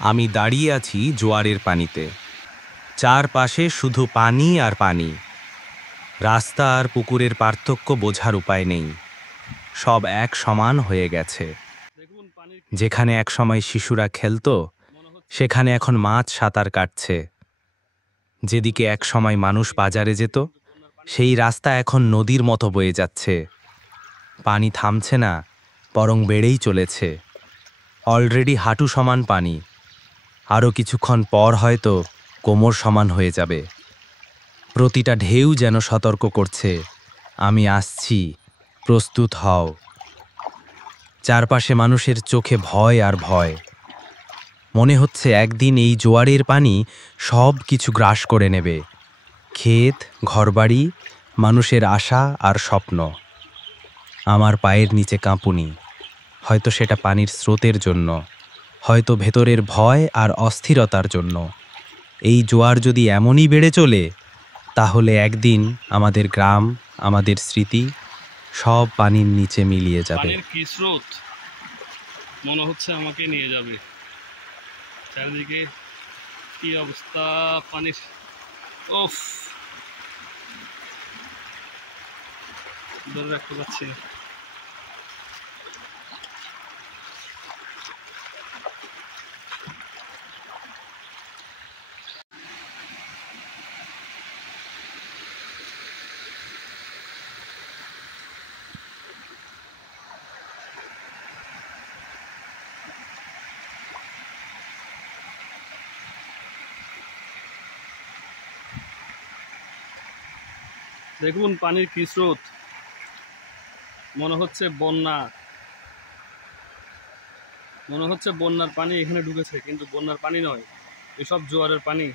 আমি দাঁড়িয়ে আছি জোয়ারের পানিতে। চারপাশে শুধু পানি আর পানি। রাস্তা আর পুকুরের পার্থক্য বোঝার উপায় নেই। সব এক সমান হয়ে গেছে। যেখানে একসময় শিশুরা খেলতো, সেখানে এখন মাছ সাঁতার কাটছে। যেদিকে একসময় মানুষ বাজারে যেত, সেই রাস্তা এখন নদীর মতো বয়ে যাচ্ছে। পানি থামছে না, বরং বেড়েই চলেছে। অলরেডি হাঁটু সমান পানি। আরও কিছুক্ষণ পর হয়তো কোমর সমান হয়ে যাবে। প্রতিটা ঢেউ যেন সতর্ক করছে, আমি আসছি, প্রস্তুত হও। চারপাশে মানুষের চোখে ভয় আর ভয়। মনে হচ্ছে একদিন এই জোয়ারের পানি সব কিছু গ্রাস করে নেবে। ক্ষেত, ঘরবাড়ি, মানুষের আশা আর স্বপ্ন। আমার পায়ের নিচে কাঁপুনি। হয়তো সেটা পানির স্রোতের জন্য, হয়তো ভেতরের ভয় আর অস্থিরতার জন্য। এই জোয়ার যদি এমনই বেড়ে চলে, তাহলে একদিন আমাদের গ্রাম, আমাদের স্মৃতি সব পানির নিচে মিলিয়ে যাবে। পানির কি স্রোত, মনে হচ্ছে আমাকে নিয়ে যাবে। চারিদিকে কি অবস্থা পানির! ওফ, ধরে রাখতে পারছি না। দেখুন পানির কি স্রোত, মনে হচ্ছে বন্যা, মনে হচ্ছে বন্যার পানি এখানে ঢুকেছে, কিন্তু বন্যার পানি নয়, এসব জোয়ারের পানি।